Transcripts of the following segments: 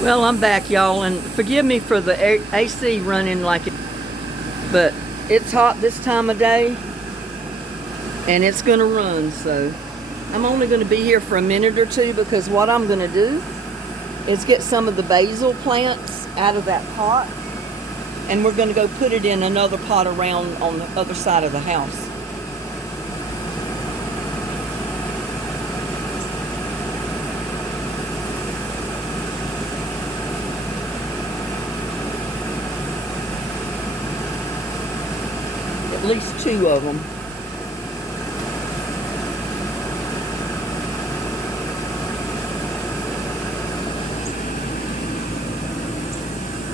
Well, I'm back, y'all, and forgive me for the AC running like it, but it's hot this time of day, and it's going to run, so I'm only going to be here for a minute or two because what I'm going to do is get some of the basil plants out of that pot, and we're going to go put it in another pot around on the other side of the house. At least 2 of them.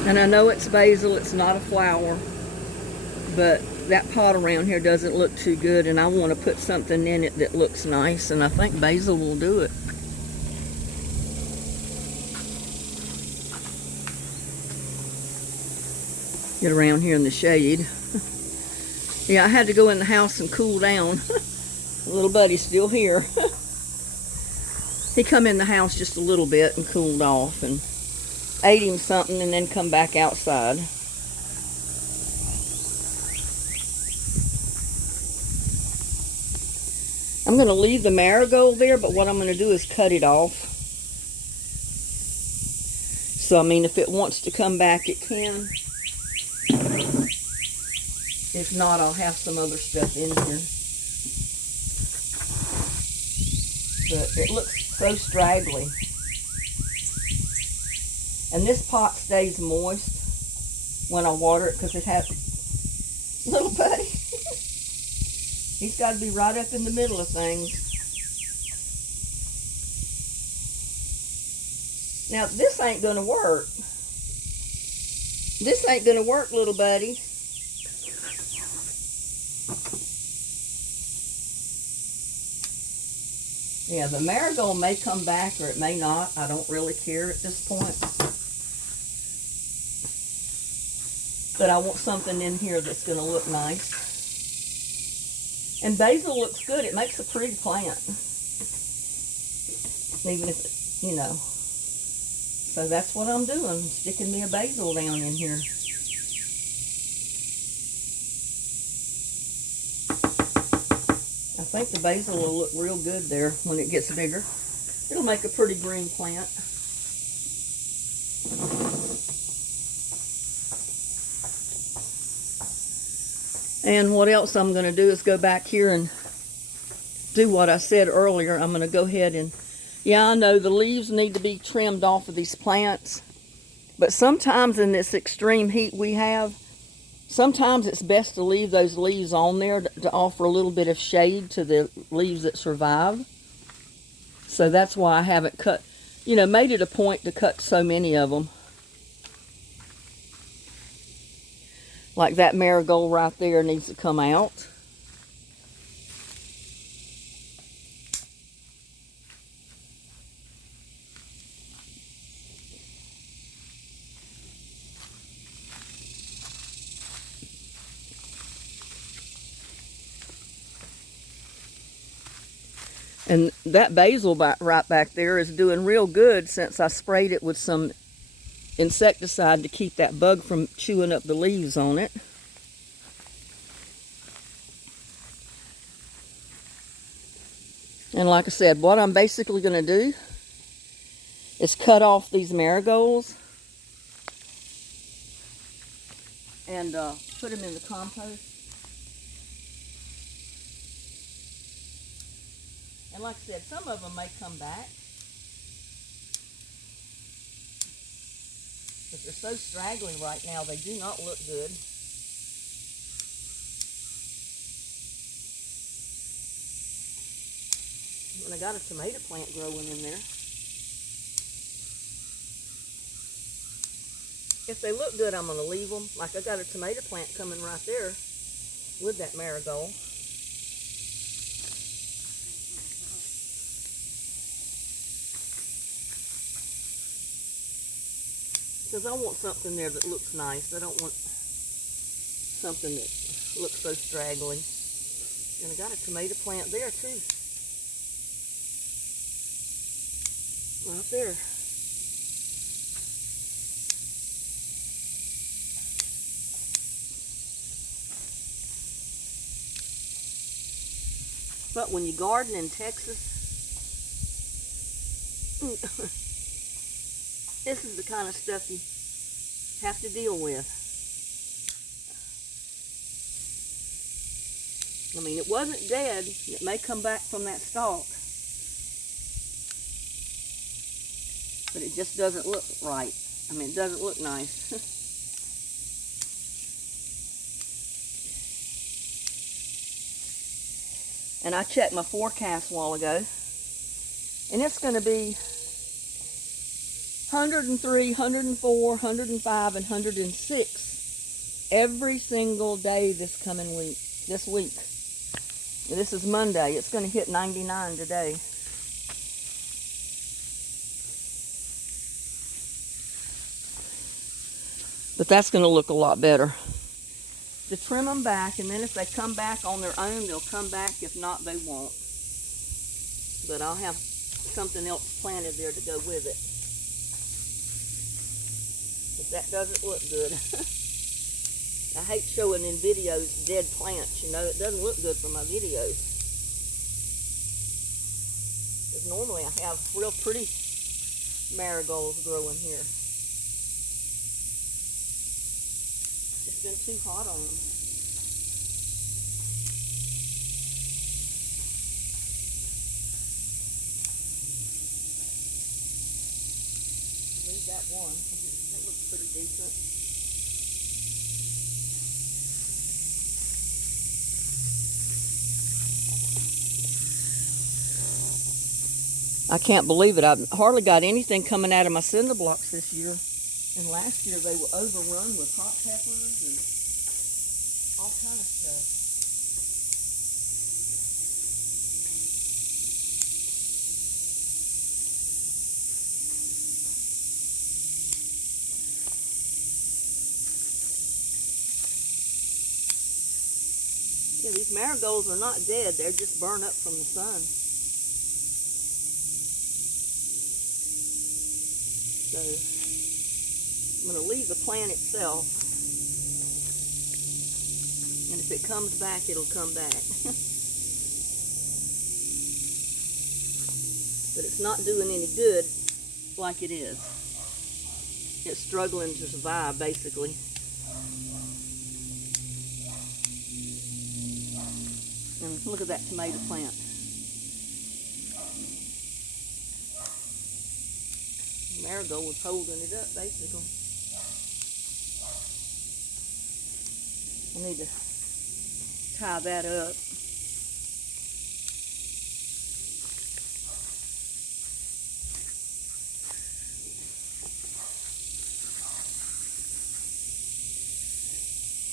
And I know it's basil, it's not a flower, but that pot around here doesn't look too good, and I want to put something in it that looks nice, and I think basil will do it. Get around here in the shade. Yeah, I had to go in the house and cool down. Little buddy's still here. He come in the house just a little bit and cooled off and ate him something and then come back outside. I'm going to leave the marigold there, but what I'm going to do is cut it off. So, I mean, if it wants to come back, it can. If not, I'll have some other stuff in here. But it looks so straggly. And this pot stays moist when I water it because it has... Little buddy. He's got to be right up in the middle of things. Now, this ain't going to work. This ain't going to work, little buddy. Yeah, the marigold may come back or it may not. I don't really care at this point. But I want something in here that's going to look nice. And basil looks good. It makes a pretty plant. Even if, you know. So that's what I'm doing. Sticking me a basil down in here. I think the basil will look real good there when it gets bigger. It'll make a pretty green plant. And what else I'm going to do is go back here and do what I said earlier. I'm going to go ahead and, yeah, I know the leaves need to be trimmed off of these plants. But sometimes in this extreme heat we have, sometimes it's best to leave those leaves on there to offer a little bit of shade to the leaves that survive. So that's why I haven't cut, you know, made it a point to cut so many of them. Like that marigold right there needs to come out. And that basil right back there is doing real good since I sprayed it with some insecticide to keep that bug from chewing up the leaves on it. And like I said, what I'm basically going to do is cut off these marigolds and put them in the compost. And like I said, some of them may come back. But they're so straggly right now, they do not look good. And I got a tomato plant growing in there. If they look good, I'm going to leave them. Like I got a tomato plant coming right there with that marigold. Because I want something there that looks nice. I don't want something that looks so straggly. And I got a tomato plant there too. Right there. But when you garden in Texas, this is the kind of stuff you have to deal with. I mean, it wasn't dead. It may come back from that stalk. But it just doesn't look right. I mean, it doesn't look nice. And I checked my forecast a while ago, and it's going to be 103, 104, 105, and 106 every single day this coming week, this week. And this is Monday. It's going to hit 99 today. But that's going to look a lot better. To trim them back, and then if they come back on their own, they'll come back. If not, they won't. But I'll have something else planted there to go with it. But that doesn't look good. I hate showing in videos dead plants, you know. It doesn't look good for my videos. Because normally I have real pretty marigolds growing here. It's been too hot on them. Leave that one. That looks pretty decent. I can't believe it. I've hardly got anything coming out of my cinder blocks this year. And last year they were overrun with hot peppers and all kind of stuff. Yeah, these marigolds are not dead. They're just burnt up from the sun. So I'm going to leave the plant itself, and if it comes back, it'll come back. But it's not doing any good like it is. It's struggling to survive, basically. And look at that tomato plant. Marigold was holding it up, basically. I need to tie that up.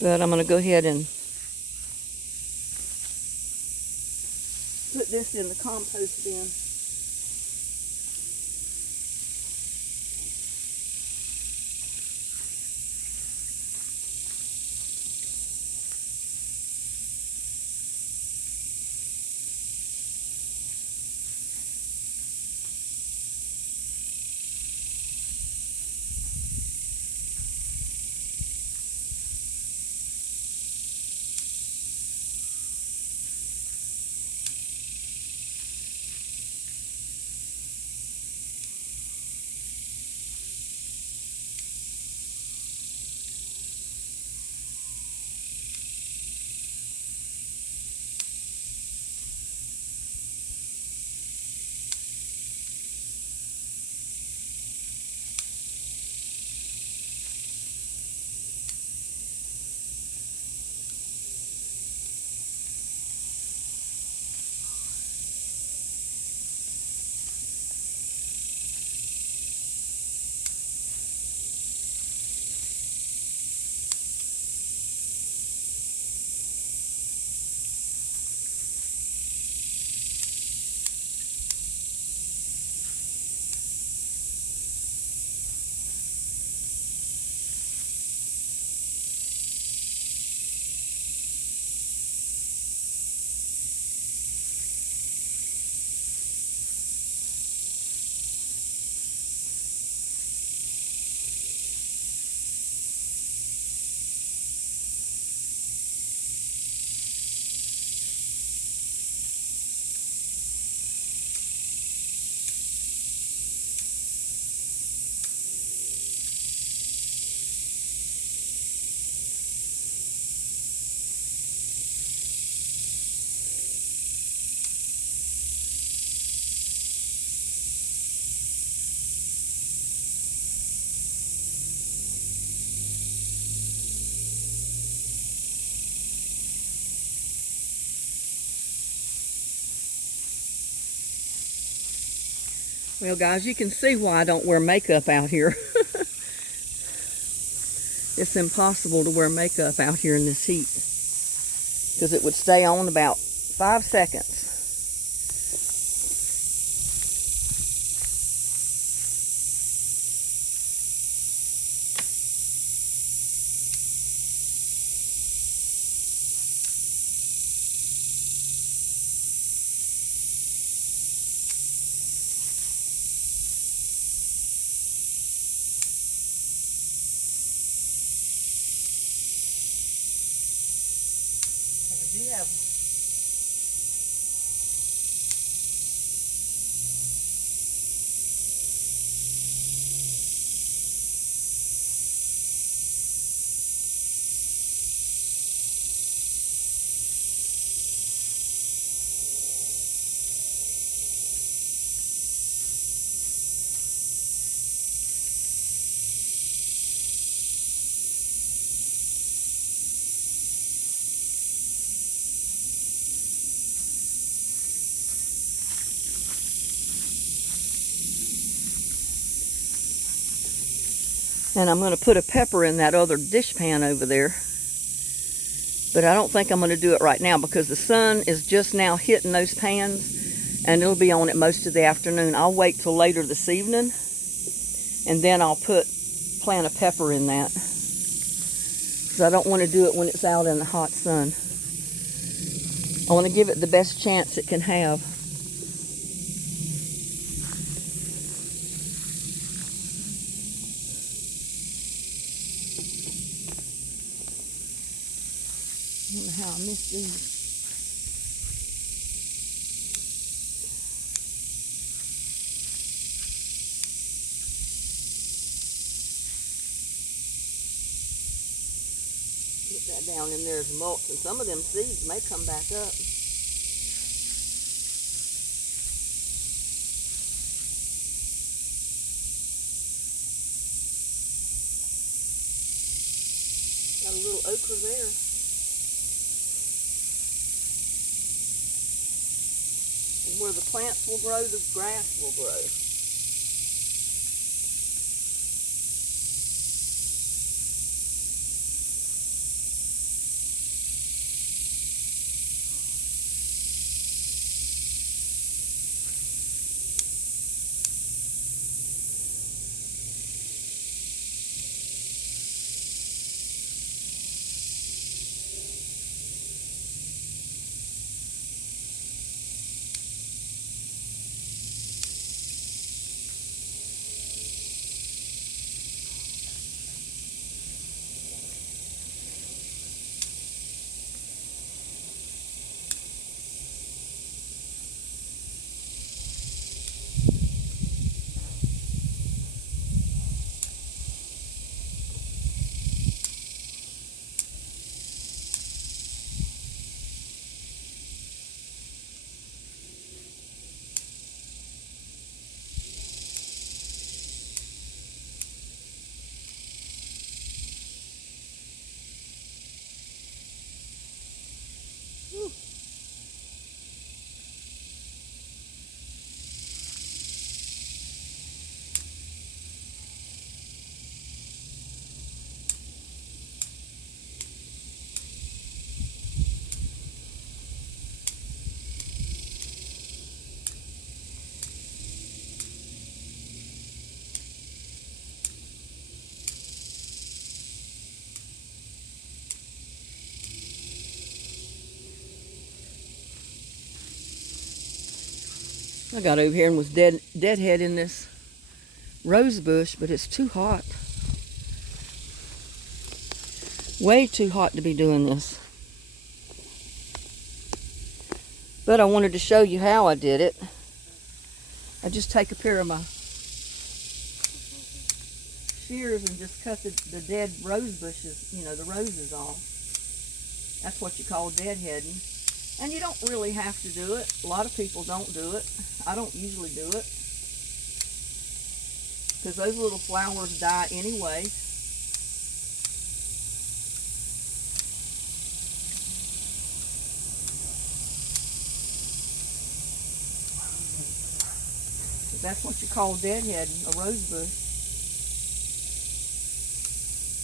But I'm going to go ahead and put this in the compost bin. Well, guys, you can see why I don't wear makeup out here. It's impossible to wear makeup out here in this heat because it would stay on about 5 seconds. Do you have and I'm going to put a pepper in that other dish pan over there. But I don't think I'm going to do it right now because the sun is just now hitting those pans and it'll be on it most of the afternoon. I'll wait till later this evening and then I'll plant a pepper in that. Because I don't want to do it when it's out in the hot sun. I want to give it the best chance it can have. I don't know how I missed these. Put that down in there as mulch, and some of them seeds may come back up. Got a little okra there. And where the plants will grow, the grass will grow. I got over here and was deadhead in this rose bush, but it's too hot. Way too hot to be doing this. But I wanted to show you how I did it. I just take a pair of my shears and just cut the dead rose bushes, you know, the roses off. That's what you call deadheading. And you don't really have to do it. A lot of people don't do it. I don't usually do it, because those little flowers die anyway. That's what you call deadhead, a rose bush.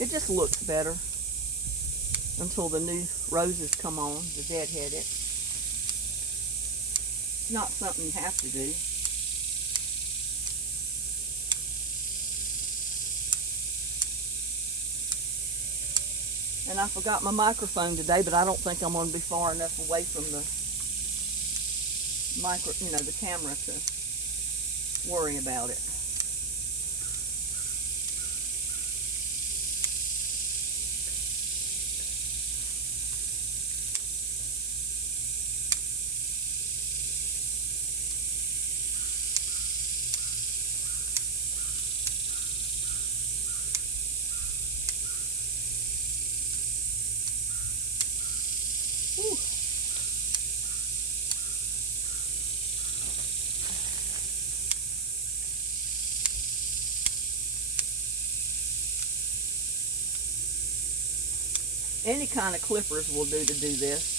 It just looks better until the new roses come on to deadhead it. It's not something you have to do. And I forgot my microphone today, but I don't think I'm going to be far enough away from the the camera to worry about it. Whew. Any kind of clippers will do to do this.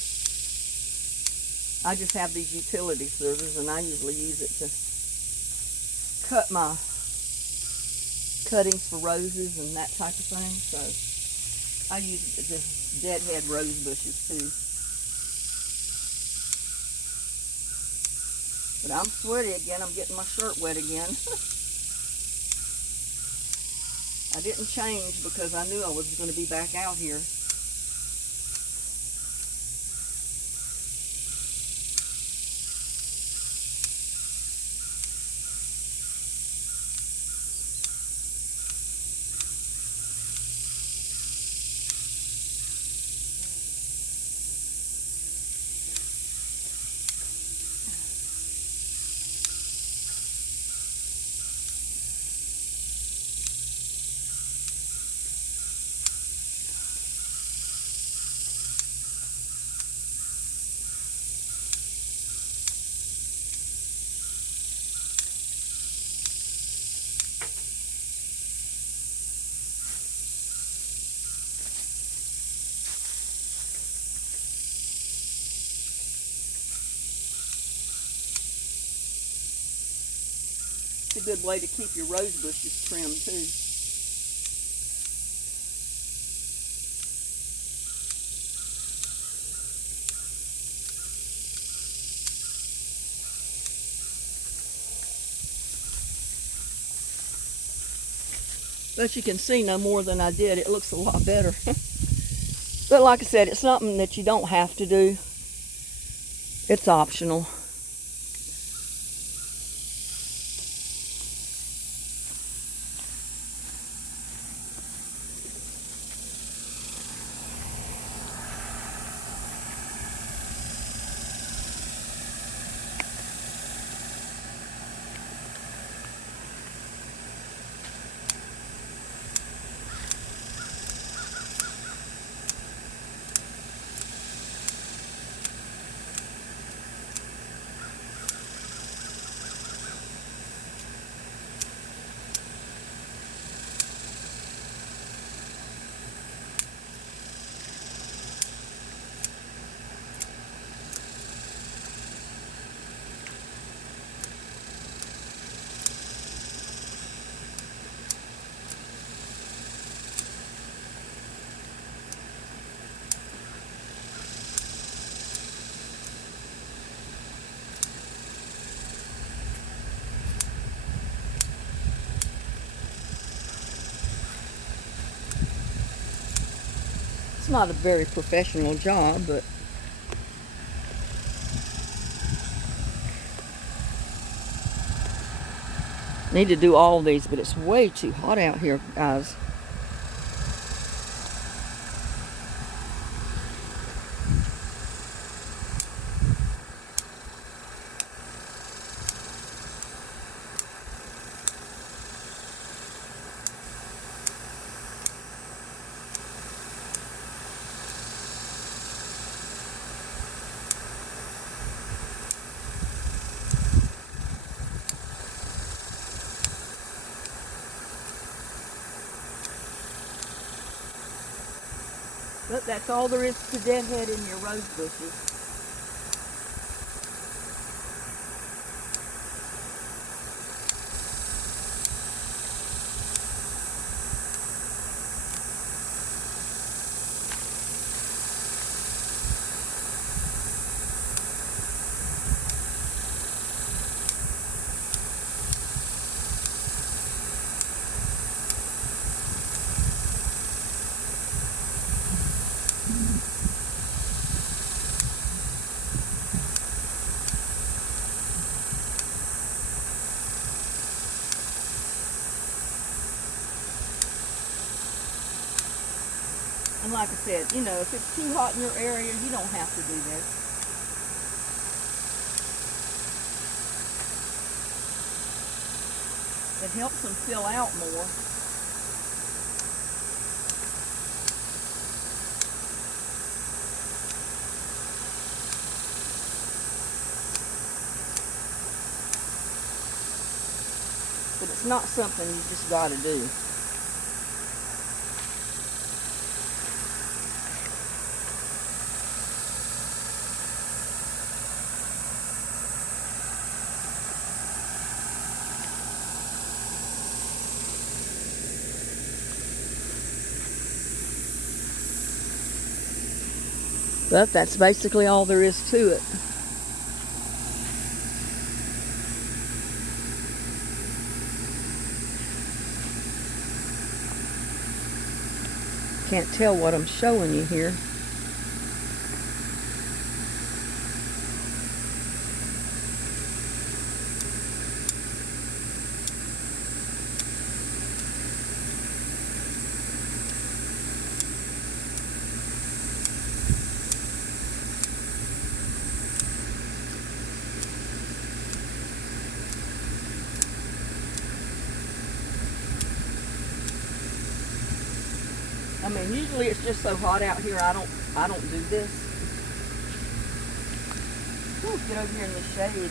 I just have these utility scissors, and I usually use it to cut my cuttings for roses and that type of thing. So I use the deadhead rose bushes too. But I'm sweaty again. I'm getting my shirt wet again. I didn't change because I knew I was going to be back out here. It's a good way to keep your rose bushes trimmed too. But you can see no more than I did. It looks a lot better. But like I said, it's something that you don't have to do. It's optional. It's not a very professional job, but need to do all these, but it's way too hot out here, guys. But that's all there is to deadhead in your rose bushes. And like I said, you know, if it's too hot in your area, you don't have to do this. It helps them fill out more. But it's not something you just got to do. But that's basically all there is to it. Can't tell what I'm showing you here. I mean, usually it's just so hot out here, I don't do this. Ooh, get over here in the shade.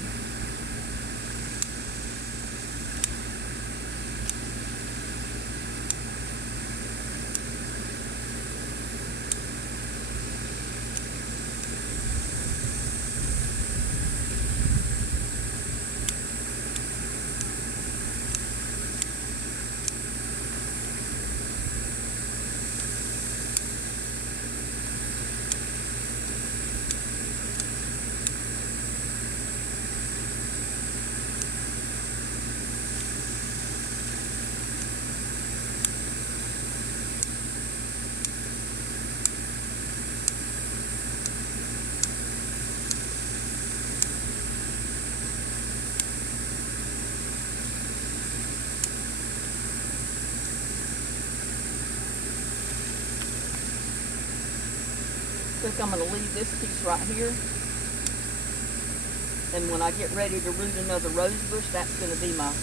I think I'm going to leave this piece right here. And when I get ready to root another rose bush, that's going to be my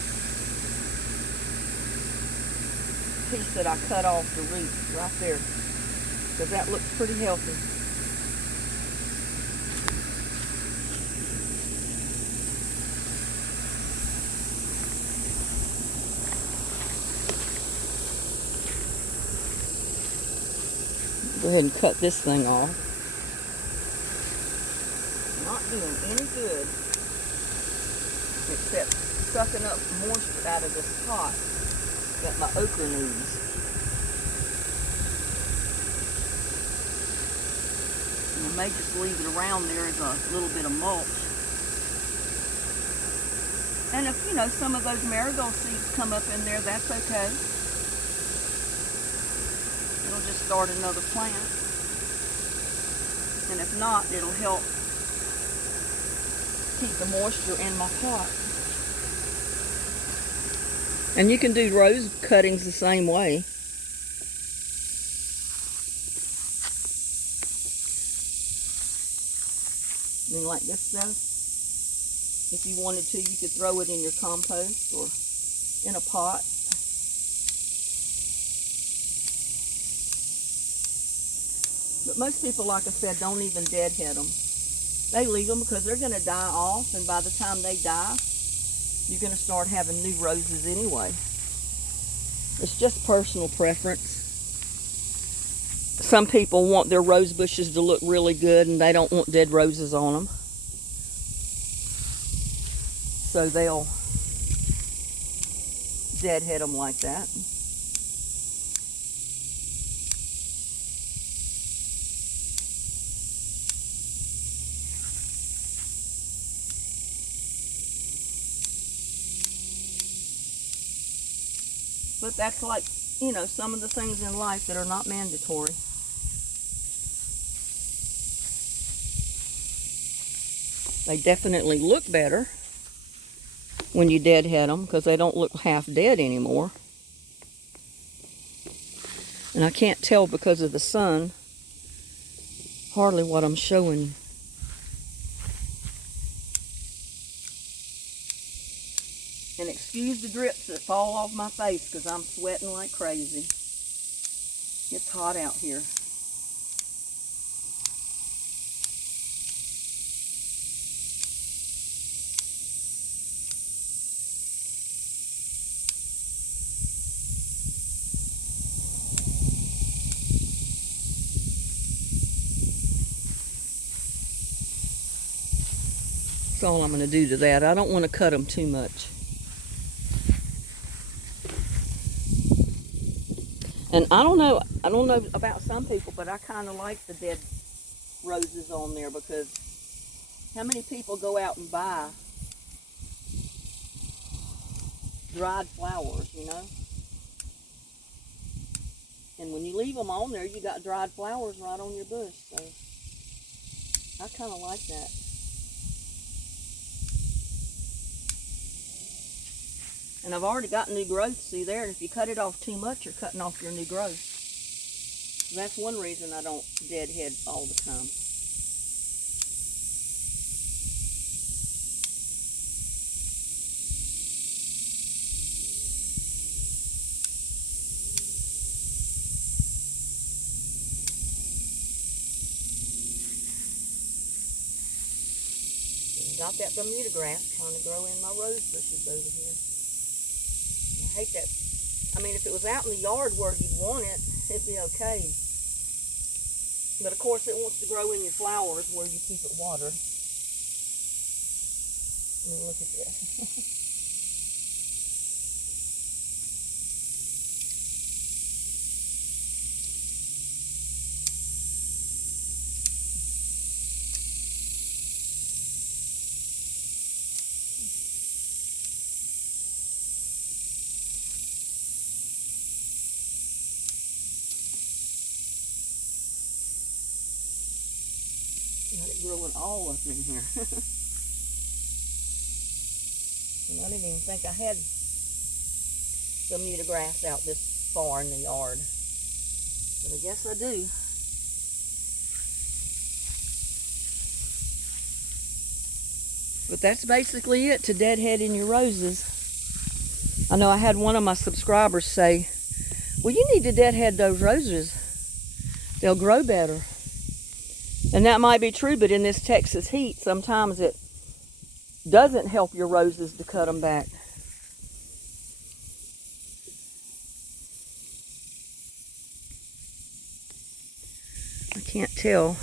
piece that I cut off the root right there. Because that looks pretty healthy. Go ahead and cut this thing off. Not doing any good except sucking up moisture out of this pot that my okra needs. And I may just leave it around there as a little bit of mulch. And if, you know, some of those marigold seeds come up in there, that's okay. It'll just start another plant. And if not, it'll help keep the moisture in my pot. And you can do rose cuttings the same way. I mean, like this stuff. If you wanted to, you could throw it in your compost or in a pot. But most people, like I said, don't even deadhead them. They leave them because they're going to die off, and by the time they die, you're going to start having new roses anyway. It's just personal preference. Some people want their rose bushes to look really good, and they don't want dead roses on them. So they'll deadhead them like that. But that's like, you know, some of the things in life that are not mandatory. They definitely look better when you deadhead them because they don't look half dead anymore. And I can't tell because of the sun hardly what I'm showing you. And excuse the drips that fall off my face because I'm sweating like crazy. It's hot out here. That's all I'm going to do to that. I don't want to cut them too much. And I don't know about some people, but I kind of like the dead roses on there because how many people go out and buy dried flowers, you know? And when you leave them on there, you got dried flowers right on your bush. So I kind of like that. And I've already got new growth, see there, and if you cut it off too much, you're cutting off your new growth. So that's one reason I don't deadhead all the time. Got that Bermuda grass trying to grow in my rose bushes over here. I hate that. I mean, if it was out in the yard where you'd want it, it'd be okay. But of course, it wants to grow in your flowers where you keep it watered. I mean, look at this. Got it growing all up in here. And I didn't even think I had Bermuda grass out this far in the yard. But I guess I do. But that's basically it to deadheading your roses. I know I had one of my subscribers say, well, you need to deadhead those roses. They'll grow better. And that might be true, but in this Texas heat, sometimes it doesn't help your roses to cut them back. I can't tell.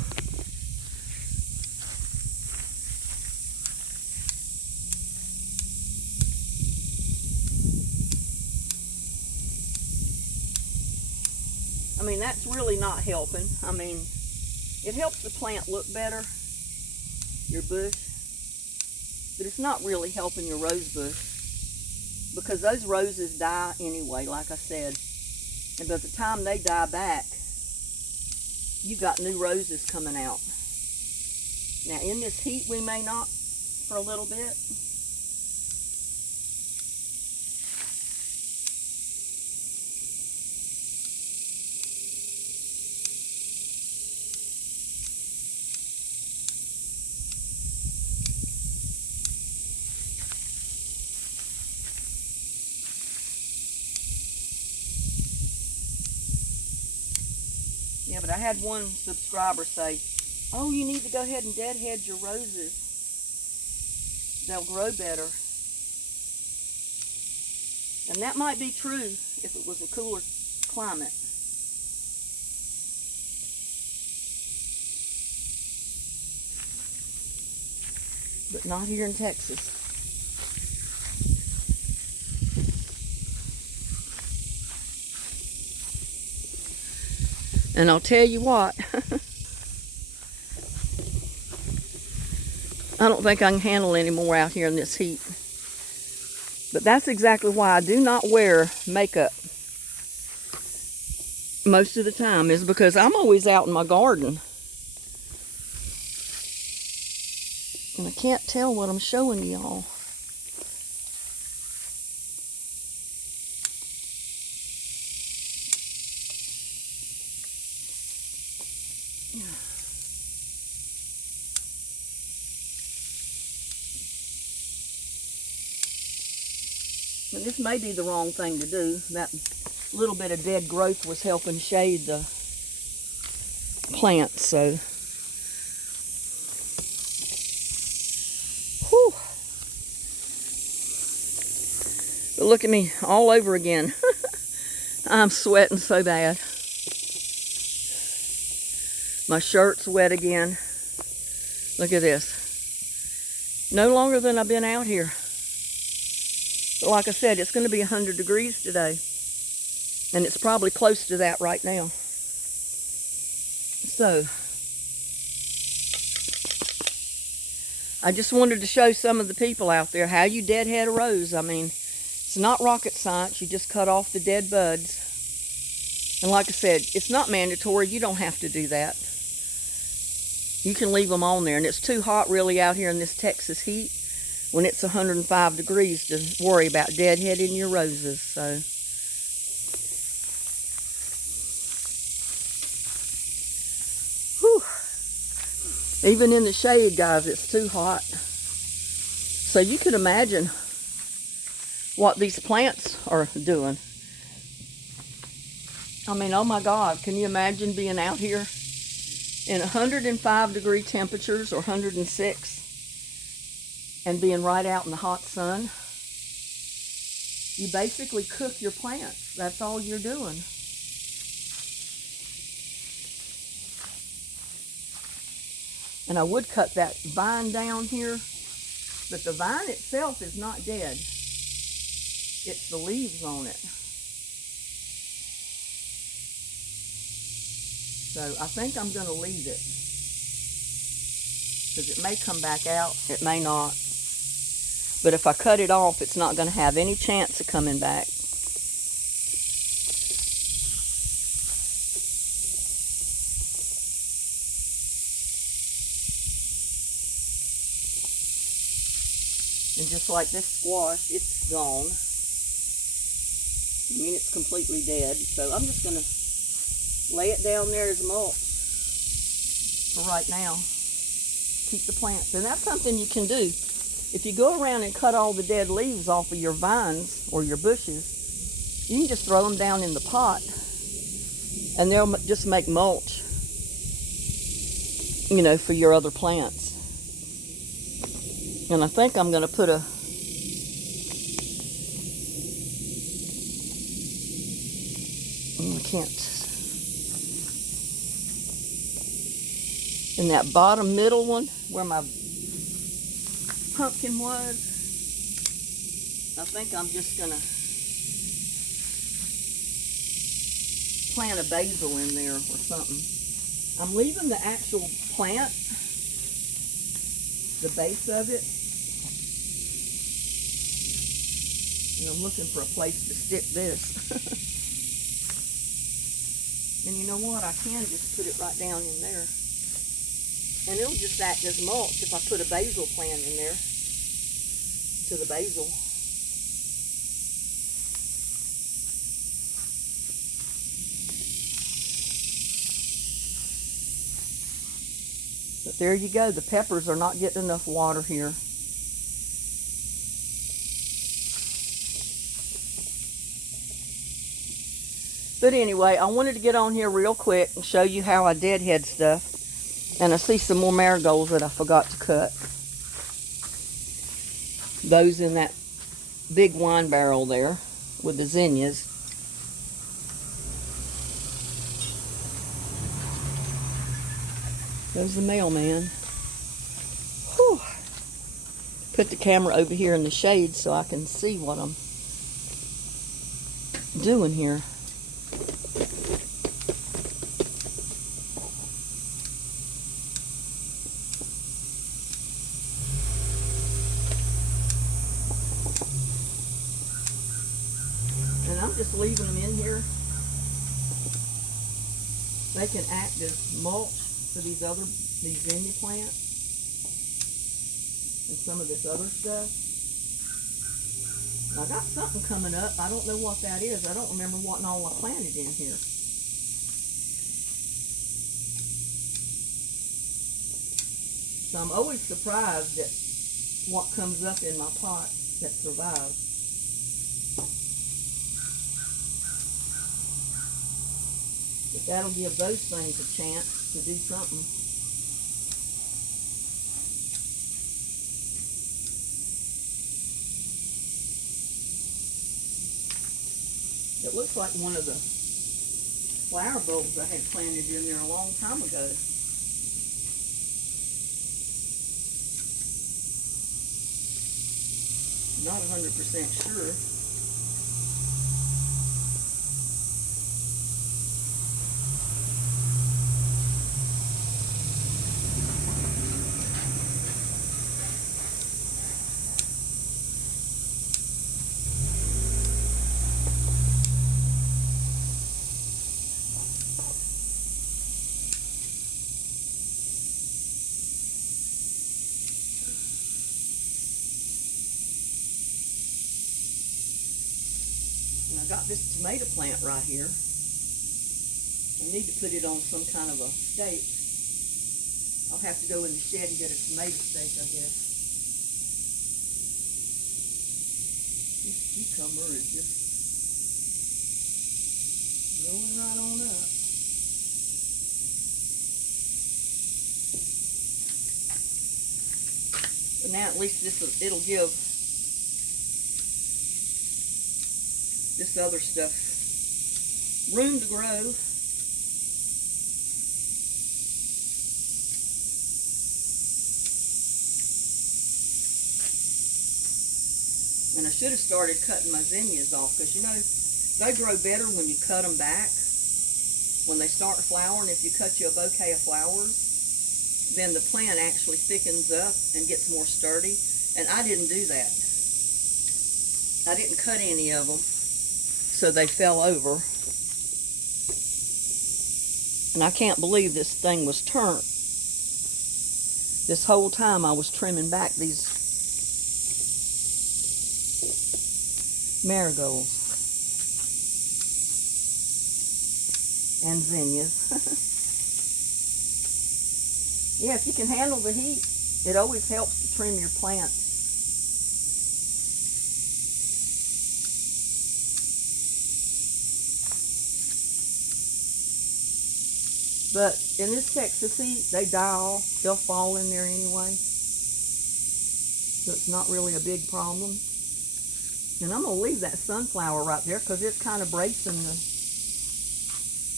I mean, that's really not helping. I mean, it helps the plant look better, your bush, but it's not really helping your rose bush because those roses die anyway, like I said. And by the time they die back, you got new roses coming out. Now, in this heat, we may not for a little bit. Yeah, but I had one subscriber say, oh, you need to go ahead and deadhead your roses. They'll grow better. And that might be true if it was a cooler climate. But not here in Texas. And I'll tell you what, I don't think I can handle any more out here in this heat. But that's exactly why I do not wear makeup most of the time, is because I'm always out in my garden. And I can't tell what I'm showing y'all. And this may be the wrong thing to do. That little bit of dead growth was helping shade the plants, so. Whew. But look at me all over again. I'm sweating so bad. My shirt's wet again. Look at this. No longer than I've been out here. But like I said, it's going to be 100 degrees today. And it's probably close to that right now. So, I just wanted to show some of the people out there how you deadhead a rose. I mean, it's not rocket science. You just cut off the dead buds. And like I said, it's not mandatory. You don't have to do that. You can leave them on there. And it's too hot really out here in this Texas heat when it's 105 degrees to worry about deadheading your roses. So, whew. Even in the shade, guys, it's too hot. So you can imagine what these plants are doing. I mean, oh my God, can you imagine being out here in 105 degree temperatures or 106 and being right out in the hot sun? You basically cook your plants. That's all you're doing. And I would cut that vine down here, but the vine itself is not dead. It's the leaves on it. So I think I'm going to leave it, because it may come back out, it may not. But if I cut it off, it's not going to have any chance of coming back. And just like this squash, it's gone. I mean, it's completely dead. So I'm just going to lay it down there as mulch for right now. Keep the plants. And that's something you can do. If you go around and cut all the dead leaves off of your vines or your bushes, you can just throw them down in the pot and they'll just make mulch, you know, for your other plants. And I think I'm going to put a in that bottom middle one where my pumpkin was. I think I'm just going to plant a basil in there or something. I'm leaving the actual plant, the base of it, and I'm looking for a place to stick this. And you know what? I can just put it right down in there. And it'll just act as mulch if I put a basil plant in there to the basil. But there you go. The peppers are not getting enough water here. But anyway, I wanted to get on here real quick and show you how I deadhead stuff. And I see some more marigolds that I forgot to cut. Those in that big wine barrel there with the zinnias. There's the mailman. Whew. Put the camera over here in the shade so I can see what I'm doing here. I'm just leaving them in here. They can act as mulch for these zinnia plants and some of this other stuff. I got something coming up. I don't know what that is. I don't remember what all I planted in here. So I'm always surprised at what comes up in my pot that survives. But that'll give those things a chance to do something. It looks like one of the flower bulbs I had planted in there a long time ago. Not 100% sure. And I got this tomato plant right here. I need to put it on some kind of a stake. I'll have to go in the shed and get a tomato stake, I guess. This cucumber is just growing right on up. But now at least it'll give this other stuff room to grow. And I should have started cutting my zinnias off, because you know, they grow better when you cut them back. When they start flowering, if you cut you a bouquet of flowers, then the plant actually thickens up and gets more sturdy. And I didn't do that. I didn't cut any of them, so they fell over. And I can't believe this thing was turnt. This whole time I was trimming back these marigolds and zinnias. Yeah, if you can handle the heat, it always helps to trim your plants. But in this Texas heat, they die off. They'll fall in there anyway. So it's not really a big problem. And I'm going to leave that sunflower right there because it's kind of bracing the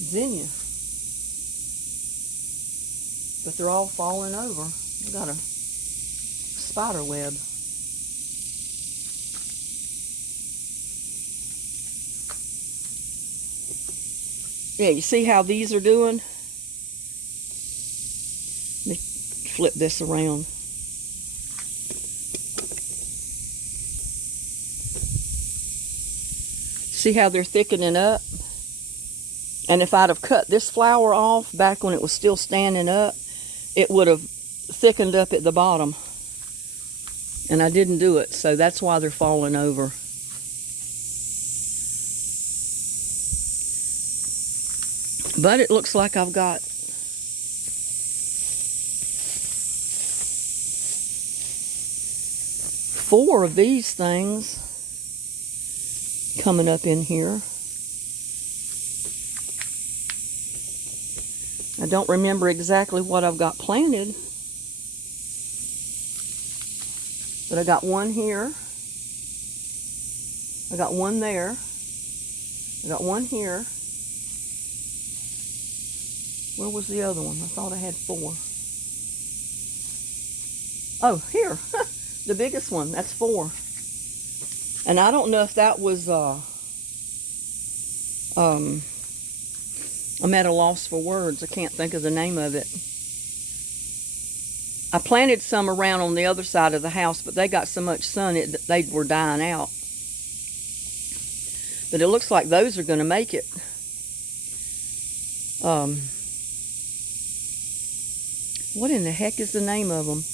zinnia. But they're all falling over. I've got a spider web. Yeah, you see how these are doing? Let me flip this around. See how they're thickening up? And if I'd have cut this flower off back when it was still standing up, it would have thickened up at the bottom. And I didn't do it, so that's why they're falling over. But it looks like I've got four of these things coming up in here. I don't remember exactly what I've got planted, but I got one here, I got one there, I got one here. Where was the other one? I thought I had four. Oh, here. The biggest one, that's four. And I don't know if that was, I'm at a loss for words. I can't think of the name of it. I planted some around on the other side of the house, but they got so much sun, they were dying out. But it looks like those are going to make it. What in the heck is the name of them?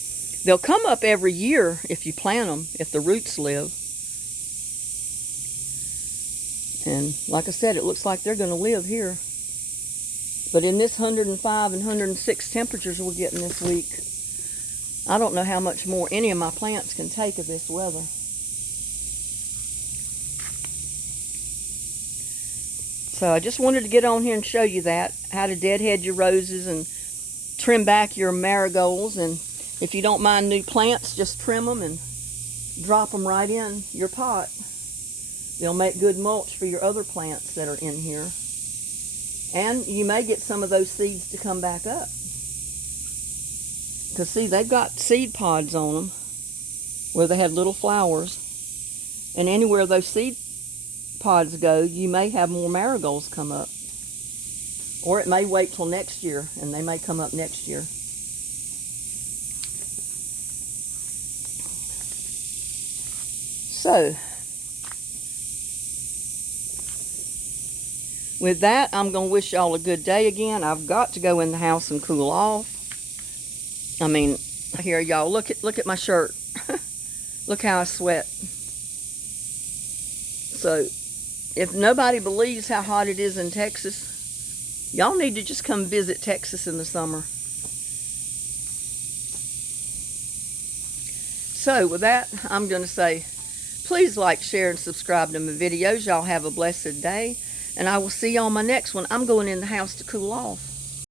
They'll come up every year if you plant them, if the roots live. And like I said, it looks like they're going to live here. But in this 105 and 106 temperatures we're getting this week, I don't know how much more any of my plants can take of this weather. So I just wanted to get on here and show you that, how to deadhead your roses and trim back your marigolds. And if you don't mind new plants, just trim them and drop them right in your pot. They'll make good mulch for your other plants that are in here. And you may get some of those seeds to come back up. Because see, they've got seed pods on them where they had little flowers. And anywhere those seed pods go, you may have more marigolds come up. Or it may wait till next year, and they may come up next year. So, with that, I'm going to wish y'all a good day again. I've got to go in the house and cool off. I mean, here, y'all, look at my shirt. Look how I sweat. So, if nobody believes how hot it is in Texas, y'all need to just come visit Texas in the summer. So, with that, I'm going to say, please like, share, and subscribe to my videos. Y'all have a blessed day. And I will see you on my next one. I'm going in the house to cool off.